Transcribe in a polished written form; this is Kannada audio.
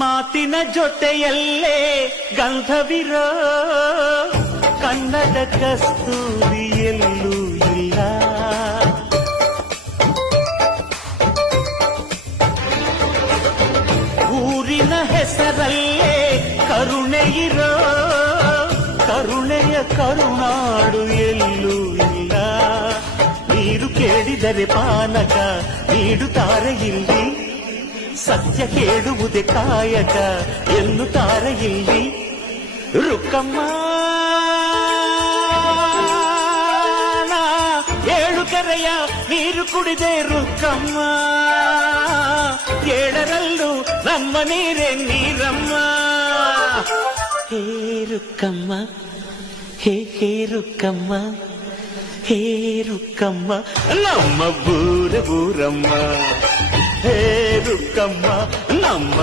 ಮಾತಿನ ಜೊತೆಯಲ್ಲೇ ಗಂಧವಿರೋ ಕನ್ನಡ ಕಸ್ತೂರಿ ಎಲ್ಲೂ ಇಲ್ಲ. ಊರಿನ ಹೆಸರಲ್ಲೇ ಕರುಣೆ ಇರೋ ಕರುಣೆಯ ಕರುನಾಡು ಎಲ್ಲೂ ಇಲ್ಲ. ನೀರು ಕೇಳಿದರೆ ಪಾನಕ ನೀಡುತ್ತಾರೆ ಇಲ್ಲಿ, ಸತ್ಯ ಕೇಳುವುದೇ ಕಾಯಕ ಎನ್ನುತ್ತಾರೆ ಇಲ್ಲಿ. ರುಕ್ಕಮ್ಮ ಏಳು ಕೆರೆಯ ನೀರು ಕುಡಿದೆ ರುಕ್ಕಮ್ಮ, ಏಳರಲ್ಲೂ ನಮ್ಮ ನೀರೇ ನೀರಮ್ಮ. ಹೇ ರುಕ್ಕಮ್ಮ, ಹೇ ಹೇ ರುಕ್ಕಮ್ಮ, ಹೇ ರುಕ್ಕಮ್ಮ ನಮ್ಮ ಬೂರಮ್ಮ. ಹೇ ರುಕ್ಕಮ್ಮ ನಮ್ಮ